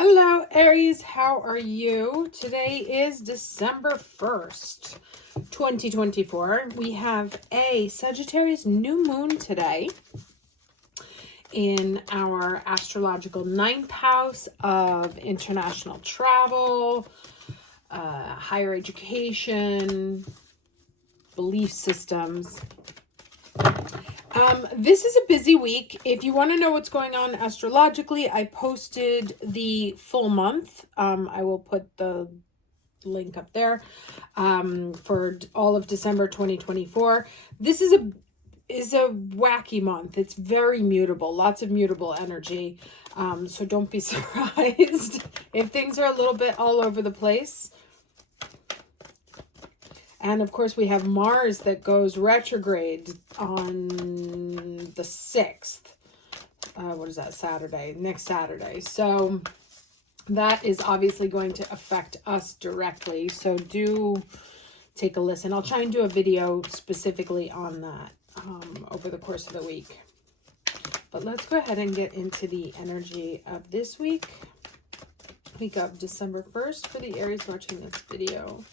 Hello, Aries. How are you? Today is December 1st, 2024. We have a Sagittarius new moon today in our astrological ninth house of international travel, higher education, belief systems. This is a busy week. If you want to know what's going on astrologically, I posted the full month. I will put the link up there for all of December 2024. This is a wacky month. It's very mutable, lots of mutable energy. So don't be surprised if things are a little bit all over the place. And of course, we have Mars that goes retrograde on the 6th. What is that? Saturday, next Saturday. So that is obviously going to affect us directly. So do take a listen. I'll try and do a video specifically on that over the course of the week. But let's go ahead and get into the energy of this week. Week of December 1st for the Aries watching this video.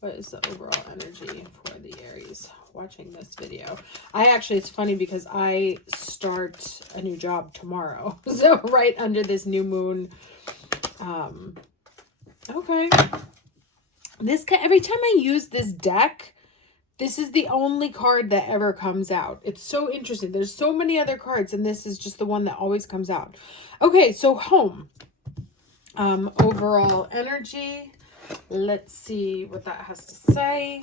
What is the overall energy for the Aries watching this video? It's funny because I start a new job tomorrow. So right under this new moon. Okay. Every time I use this deck, this is the only card that ever comes out. It's so interesting. There's so many other cards, and this is just the one that always comes out. Okay, so home. Overall energy. Let's see what that has to say.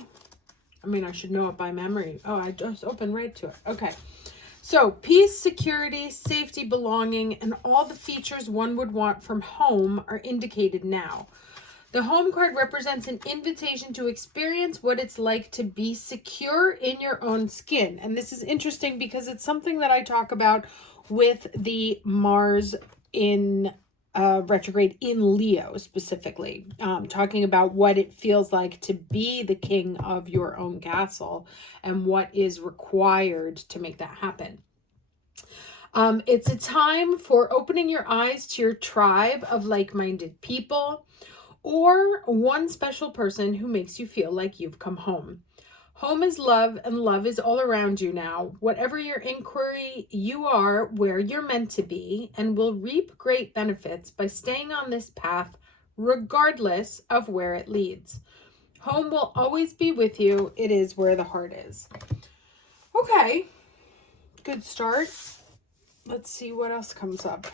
I mean, I should know it by memory. Oh, I just opened right to it. Okay. So, peace, security, safety, belonging, and all the features one would want from home are indicated now. The home card represents an invitation to experience what it's like to be secure in your own skin. And this is interesting because it's something that I talk about with the Mars in retrograde in Leo specifically, talking about what it feels like to be the king of your own castle and what is required to make that happen. It's a time for opening your eyes to your tribe of like-minded people or one special person who makes you feel like you've come home. Home is love, and love is all around you now. Whatever your inquiry, you are where you're meant to be and will reap great benefits by staying on this path regardless of where it leads. Home will always be with you. It is where the heart is. Okay, good start. Let's see what else comes up.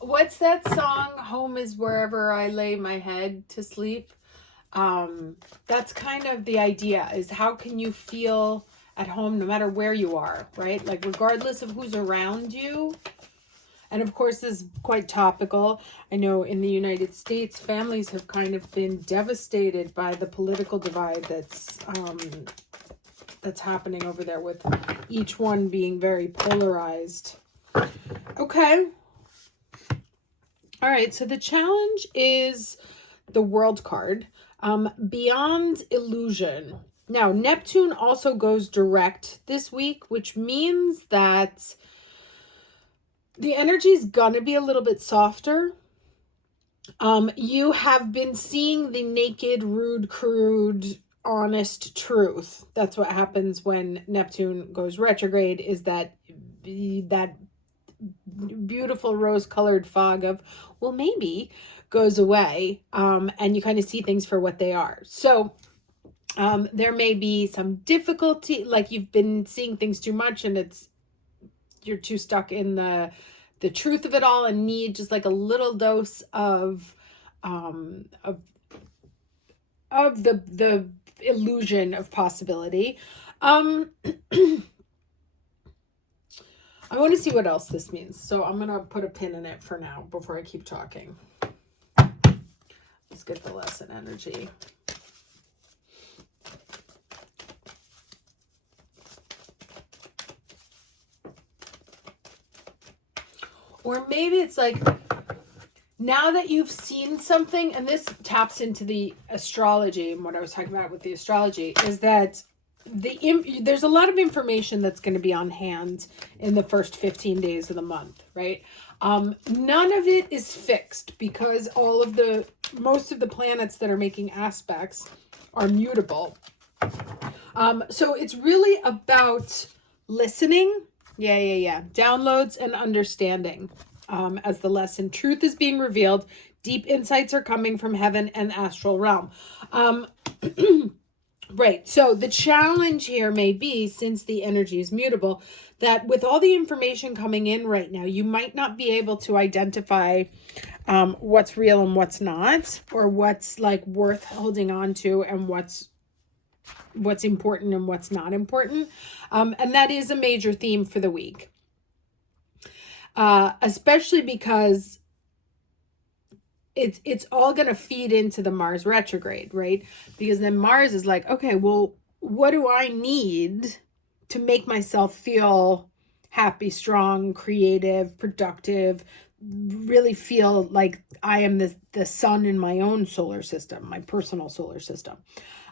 What's that song? Home is wherever I lay my head to sleep. That's kind of the idea, is how can you feel at home no matter where you are, right? Like regardless of who's around you. And of course, this is quite topical. I know in the United States, families have kind of been devastated by the political divide that's happening over there, with each one being very polarized. Okay. All right, so the challenge is the World card, Beyond Illusion. Now, Neptune also goes direct this week, which means that the energy is going to be a little bit softer. You have been seeing the naked, rude, crude, honest truth. That's what happens when Neptune goes retrograde, is that beautiful rose-colored fog of, well, maybe, goes away, and you kind of see things for what they are. So there may be some difficulty, like you've been seeing things too much and you're too stuck in the truth of it all and need just like a little dose of the illusion of possibility. I want to see what else this means. So I'm going to put a pin in it for now before I keep talking. Let's get the lesson energy. Or maybe it's like, now that you've seen something, and this taps into the astrology, and what I was talking about with the astrology, is that there's a lot of information that's going to be on hand in the first 15 days of the month, right? None of it is fixed because most of the planets that are making aspects are mutable. So it's really about listening. Yeah. Downloads and understanding as the lesson. Truth is being revealed. Deep insights are coming from heaven and astral realm. Right. So the challenge here may be, since the energy is mutable, that with all the information coming in right now, you might not be able to identify what's real and what's not, or what's like worth holding on to and what's important and what's not important. And that is a major theme for the week. Especially because it's all going to feed into the Mars retrograde, right? Because then Mars is like, okay, well, what do I need to make myself feel happy, strong, creative, productive, really feel like I am the sun in my own solar system, my personal solar system.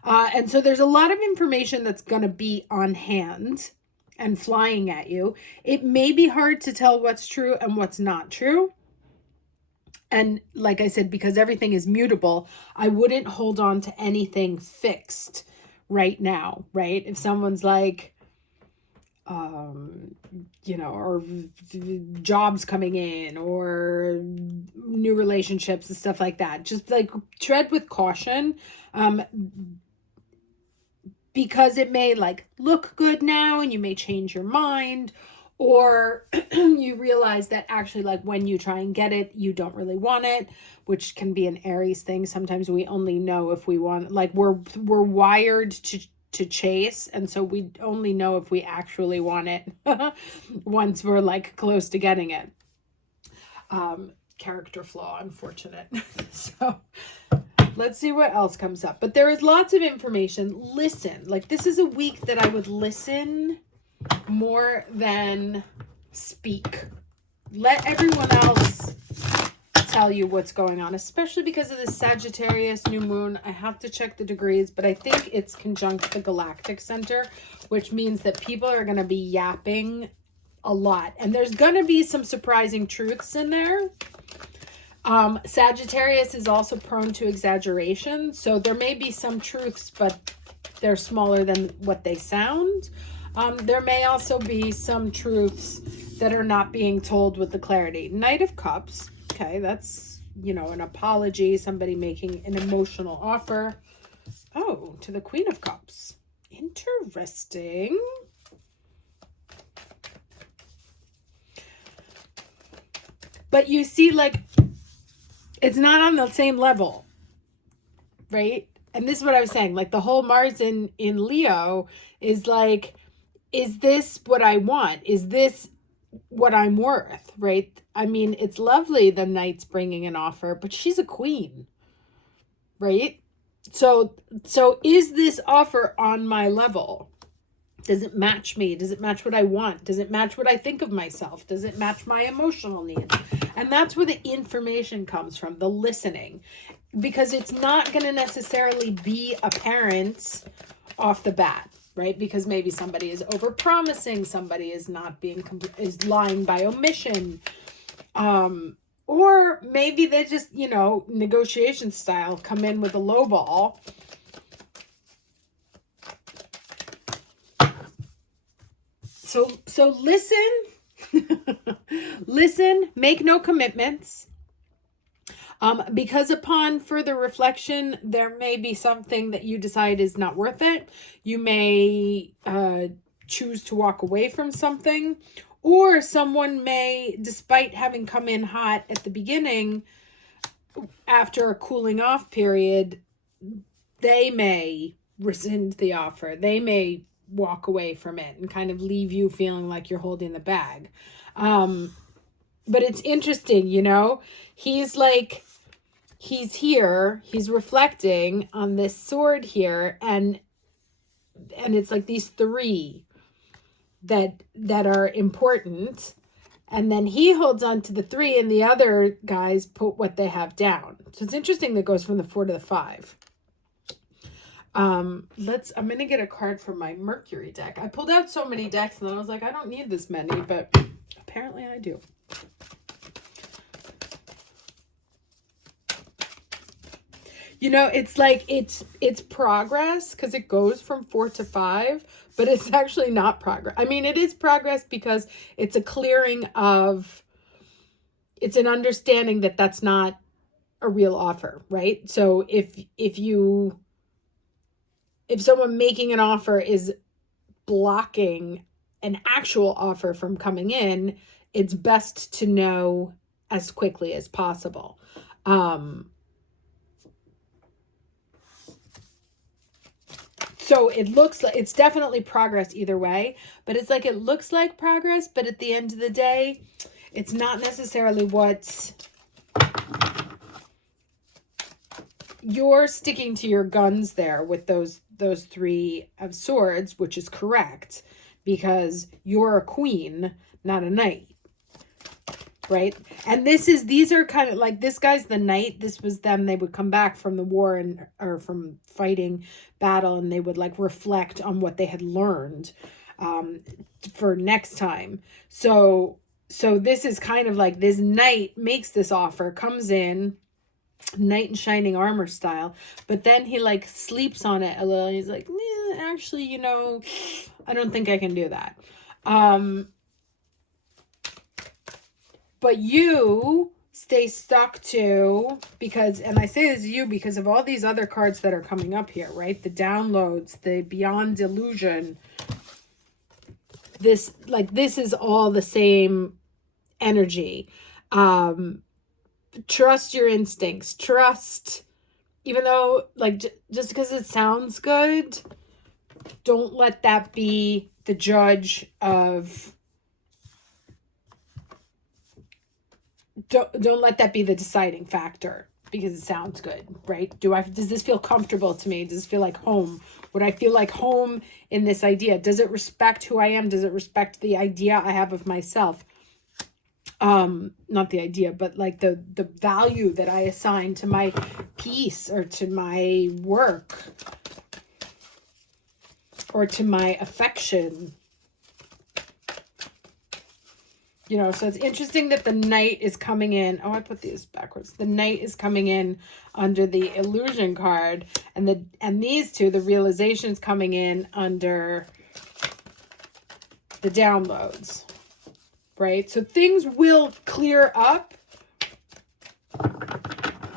And so there's a lot of information that's going to be on hand and flying at you. It may be hard to tell what's true and what's not true. And like I said, because everything is mutable, I wouldn't hold on to anything fixed right now, right? If someone's like, or jobs coming in or new relationships and stuff like that, just like tread with caution, because it may like look good now and you may change your mind, or you realize that actually, like, when you try and get it, you don't really want it, which can be an Aries thing. Sometimes we only know if we want, like, we're wired to chase, and so we only know if we actually want it once we're like close to getting it. Character flaw, unfortunate. So let's see what else comes up. But there is lots of information. Listen, like, this is a week that I would listen more than speak. Let everyone else tell you what's going on, especially because of the Sagittarius new moon. I have to check the degrees, but I think it's conjunct the galactic center, which means that people are going to be yapping a lot, and there's going to be some surprising truths in there. Sagittarius is also prone to exaggeration, so there may be some truths, but they're smaller than what they sound. There may also be some truths that are not being told with the clarity. Knight of Cups. Okay, that's, an apology, somebody making an emotional offer. Oh, to the Queen of Cups. Interesting. But you see, like, it's not on the same level, right? And this is what I was saying. Like, the whole Mars in Leo is like, is this what I want? Is this what I'm worth, right? I mean, it's lovely the knight's bringing an offer, but she's a queen, right? So is this offer on my level? Does it match me? Does it match what I want? Does it match what I think of myself? Does it match my emotional needs? And that's where the information comes from, the listening, because it's not going to necessarily be apparent off the bat, right? Because maybe somebody is overpromising, somebody is is lying by omission, or maybe they just, negotiation style, come in with a low ball. So listen, listen, make no commitments. Because upon further reflection, there may be something that you decide is not worth it. You may choose to walk away from something, or someone may, despite having come in hot at the beginning, after a cooling off period, they may rescind the offer. They may walk away from it and kind of leave you feeling like you're holding the bag. But it's interesting, he's like, he's here, he's reflecting on this sword here, and it's like these three that are important, and then he holds on to the three, and the other guys put what they have down. So it's interesting that goes from the 4 to the 5. I'm going to get a card from my Mercury deck. I pulled out so many decks and then I was like, I don't need this many, but apparently I do. You know, it's like it's progress because it goes from 4 to 5, but it's actually not progress. I mean, it is progress because it's a clearing of, it's an understanding that that's not a real offer, right? So if someone making an offer is blocking an actual offer from coming in, it's best to know as quickly as possible. So it looks like it's definitely progress either way, but it's like it looks like progress, but at the end of the day, it's not necessarily what you're sticking to your guns there with those 3 of swords, which is correct because you're a queen, not a knight. Right? And these are kind of like, this guy's the knight. This was them. They would come back from the war or from fighting battle, and they would like reflect on what they had learned for next time. So this is kind of like this knight makes this offer, comes in, knight in shining armor style, but then he like sleeps on it a little. He's like, actually, you know, I don't think I can do that. But you stay stuck to, because, and I say this to you because of all these other cards that are coming up here, right? The downloads, the beyond delusion. This is all the same energy. Trust your instincts. Trust, even though, like, just because it sounds good, don't let that be the judge of... Don't let that be the deciding factor because it sounds good, right? Does this feel comfortable to me? Does it feel like home? Would I feel like home in this idea? Does it respect who I am? Does it respect the idea I have of myself? Not the idea, but like the value that I assign to my peace or to my work or to my affection. You know, so it's interesting that the knight is coming in. Oh, I put these backwards. The knight is coming in under the illusion card, and these two, the realization's coming in under the downloads, right? So things will clear up,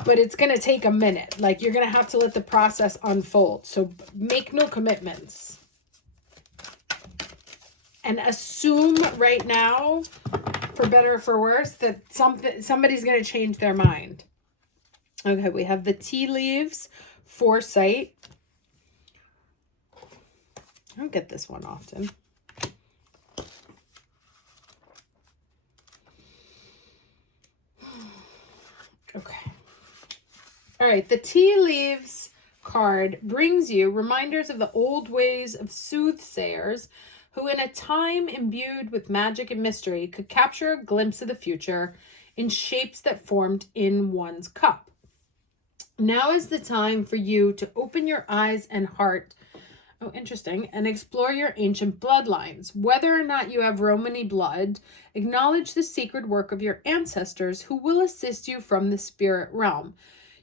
but it's going to take a minute. Like, you're going to have to let the process unfold. So make no commitments. And assume right now, for better or for worse, that somebody's going to change their mind. Okay, we have the tea leaves, foresight. I don't get this one often. Okay. All right, the tea leaves card brings you reminders of the old ways of soothsayers who in a time imbued with magic and mystery could capture a glimpse of the future in shapes that formed in one's cup. Now is the time for you to open your eyes and heart, and explore your ancient bloodlines. Whether or not you have Romany blood, acknowledge the sacred work of your ancestors who will assist you from the spirit realm.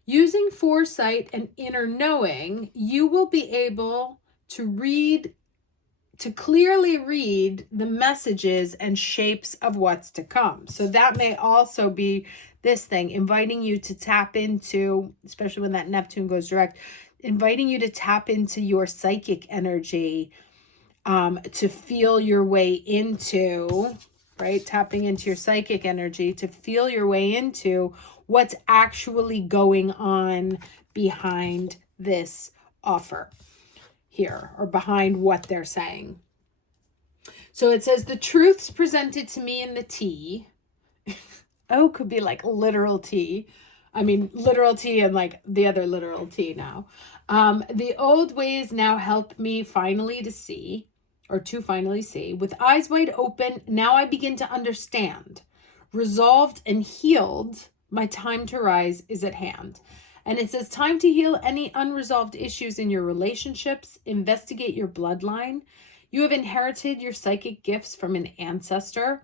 Using foresight and inner knowing, you will be able to clearly read the messages and shapes of what's to come. So that may also be this thing, inviting you to tap into, especially when that Neptune goes direct, inviting you to tap into your psychic energy, to feel your way into, right? Tapping into your psychic energy to feel your way into what's actually going on behind this offer here, or behind what they're saying. So it says, the truths presented to me in the tea. Could be like literal tea. I mean, literal tea and like the other literal tea now. The old ways now help me finally to see. With eyes wide open, now I begin to understand. Resolved and healed, my time to rise is at hand. And it says, time to heal any unresolved issues in your relationships. Investigate your bloodline. You have inherited your psychic gifts from an ancestor.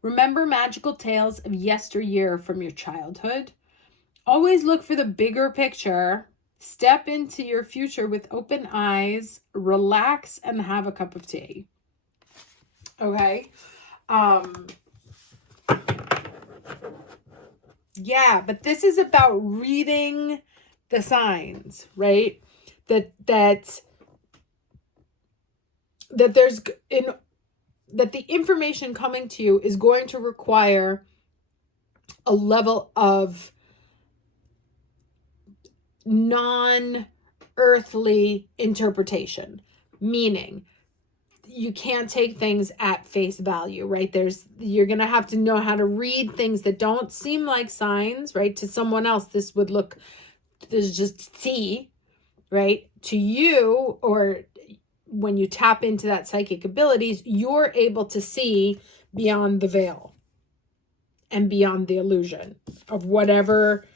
Remember magical tales of yesteryear from your childhood. Always look for the bigger picture. Step into your future with open eyes. Relax and have a cup of tea. Okay. Yeah, but this is about reading the signs, right? That there's that the information coming to you is going to require a level of non-earthly interpretation, meaning you can't take things at face value, right? You're going to have to know how to read things that don't seem like signs, right? To someone else, this would look, there's just tea, right? To you, or when you tap into that psychic abilities, you're able to see beyond the veil and beyond the illusion of whatever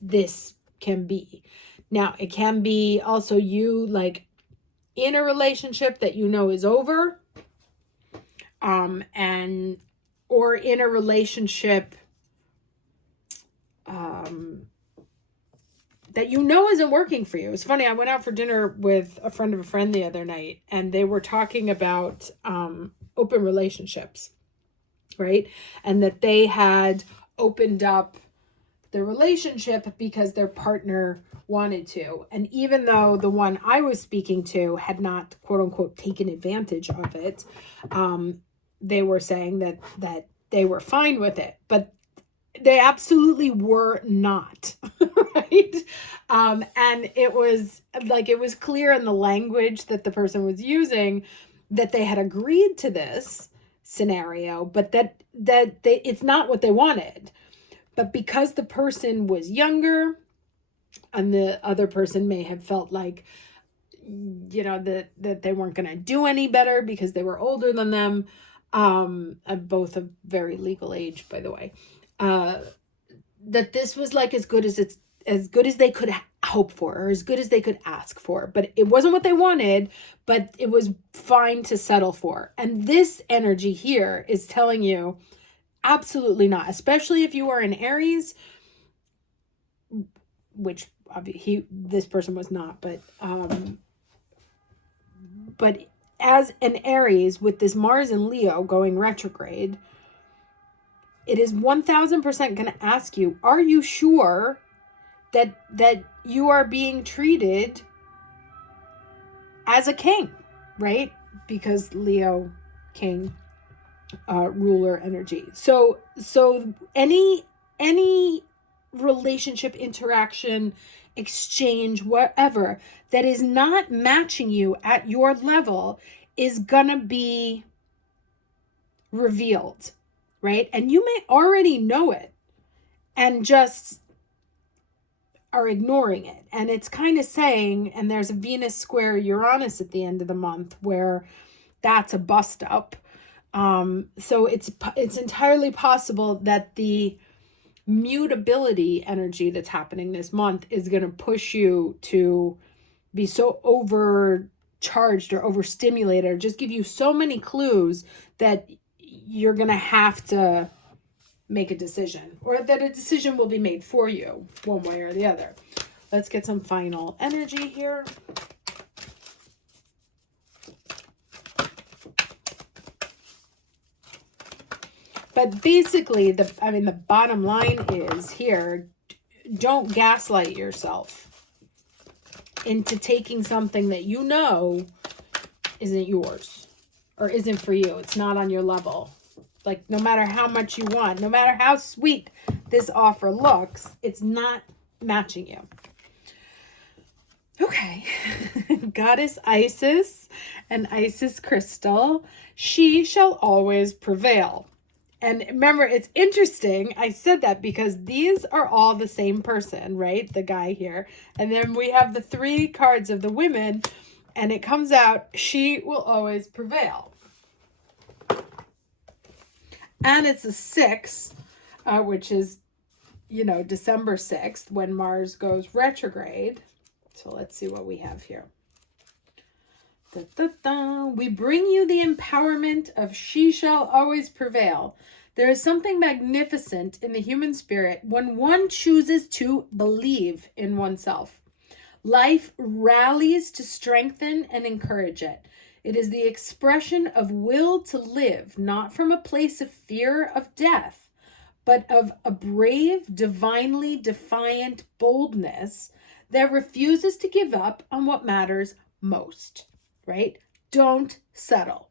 this can be. Now, it can be also you like in a relationship that you know is over, and or in a relationship that you know isn't working for you. It's funny, I went out for dinner with a friend of a friend the other night, and they were talking about open relationships, right? And that they had opened up the relationship because their partner wanted to. And even though the one I was speaking to had not, quote unquote, taken advantage of it, they were saying that they were fine with it. But they absolutely were not, right? And it was clear in the language that the person was using that they had agreed to this scenario, but that it's not what they wanted. But because the person was younger and the other person may have felt like, that they weren't going to do any better because they were older than them, both of very legal age, by the way, that this was like as good as they could hope for, or as good as they could ask for. But it wasn't what they wanted, but it was fine to settle for. And this energy here is telling you, absolutely not, especially if you are an Aries, which this person was not, but as an Aries with this Mars and Leo going retrograde, it is 1000% going to ask you, are you sure that you are being treated as a king, right? Because Leo, king, ruler energy. So any relationship, interaction, exchange, whatever that is not matching you at your level is gonna be revealed, right? And you may already know it and just are ignoring it. And it's kind of saying, and there's a Venus square Uranus at the end of the month where that's a bust up. So it's entirely possible that the mutability energy that's happening this month is going to push you to be so overcharged or overstimulated, or just give you so many clues that you're going to have to make a decision, or that a decision will be made for you one way or the other. Let's get some final energy here. But basically, the bottom line is here, don't gaslight yourself into taking something that you know isn't yours or isn't for you. It's not on your level. Like, no matter how much you want, no matter how sweet this offer looks, it's not matching you. Okay. Goddess Isis and Isis crystal, she shall always prevail. And remember, it's interesting. I said that because these are all the same person, right? The guy here. And then we have the 3 cards of the women, and it comes out, she will always prevail. And it's a 6, which is, December 6th when Mars goes retrograde. So let's see what we have here. Da, da, da. We bring you the empowerment of she shall always prevail. There is something magnificent in the human spirit when one chooses to believe in oneself. Life rallies to strengthen and encourage it. It is the expression of will to live, not from a place of fear of death, but of a brave, divinely defiant boldness that refuses to give up on what matters most, right? Don't settle.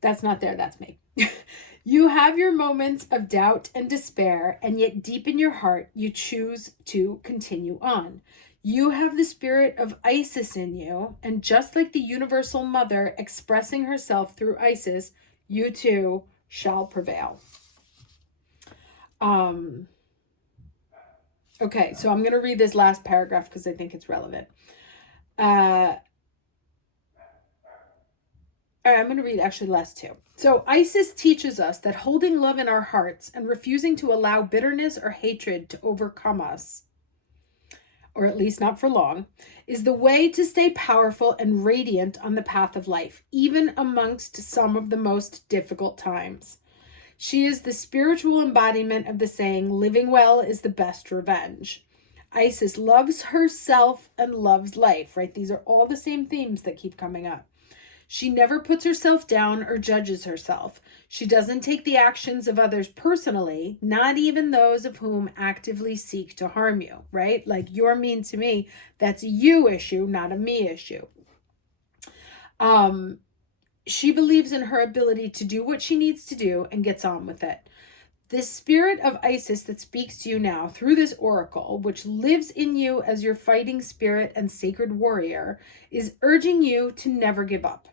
That's not there, that's me. You have your moments of doubt and despair, and yet deep in your heart, you choose to continue on. You have the spirit of Isis in you, and just like the universal mother expressing herself through Isis, you too shall prevail. Okay, so I'm going to read this last paragraph because I think it's relevant. All right, I'm going to read actually the last two. So Isis teaches us that holding love in our hearts and refusing to allow bitterness or hatred to overcome us, or at least not for long, is the way to stay powerful and radiant on the path of life, even amongst some of the most difficult times. She is the spiritual embodiment of the saying, living well is the best revenge. Isis loves herself and loves life, right? These are all the same themes that keep coming up. She never puts herself down or judges herself. She doesn't take the actions of others personally, not even those of whom actively seek to harm you, right? Like, you're mean to me. That's a you issue, not a me issue. She believes in her ability to do what she needs to do and gets on with it. This spirit of Isis that speaks to you now through this oracle, which lives in you as your fighting spirit and sacred warrior, is urging you to never give up.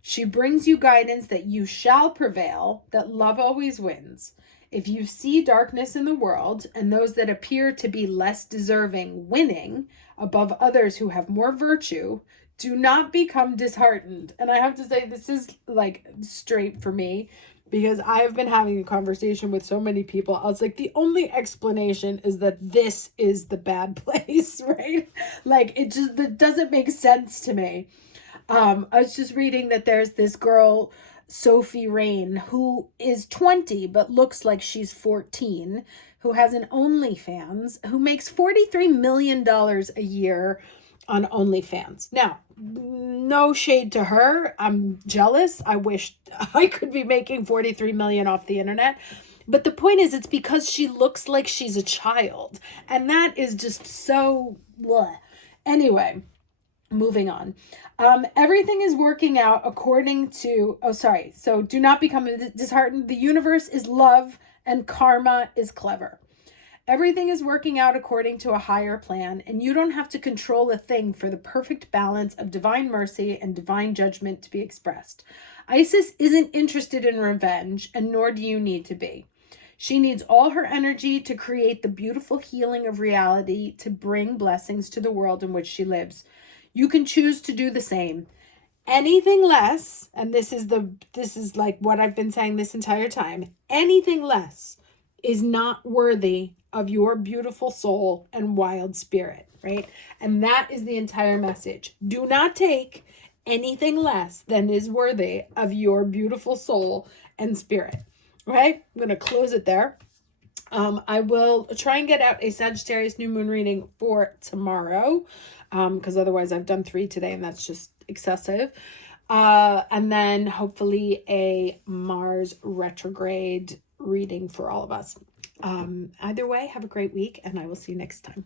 She brings you guidance that you shall prevail, that love always wins. If you see darkness in the world and those that appear to be less deserving winning above others who have more virtue, do not become disheartened. And I have to say, this is like straight for me, because I have been having a conversation with so many people. I was like, the only explanation is that this is the bad place, right? Like, it doesn't make sense to me. I was just reading that there's this girl, Sophie Rain, who is 20 but looks like she's 14, who has an OnlyFans, who makes $43 million a year on OnlyFans. Now, no shade to her. I'm jealous. I wish I could be making 43 million off the internet. But the point is, it's because she looks like she's a child. And that is just so bleh. Anyway, moving on. Everything is working out according to, so do not become disheartened. The universe is love and karma is clever. Everything is working out according to a higher plan, and you don't have to control a thing for the perfect balance of divine mercy and divine judgment to be expressed. Isis isn't interested in revenge, and nor do you need to be. She needs all her energy to create the beautiful healing of reality to bring blessings to the world in which she lives. You can choose to do the same. Anything less, and this is like what I've been saying this entire time, anything less is not worthy of your beautiful soul and wild spirit, right? And that is the entire message. Do not take anything less than is worthy of your beautiful soul and spirit, right? I'm going to close it there. I will try and get out a Sagittarius new moon reading for tomorrow, because otherwise I've done 3 today and that's just excessive. And then hopefully a Mars retrograde reading for all of us. Either way, have a great week and I will see you next time.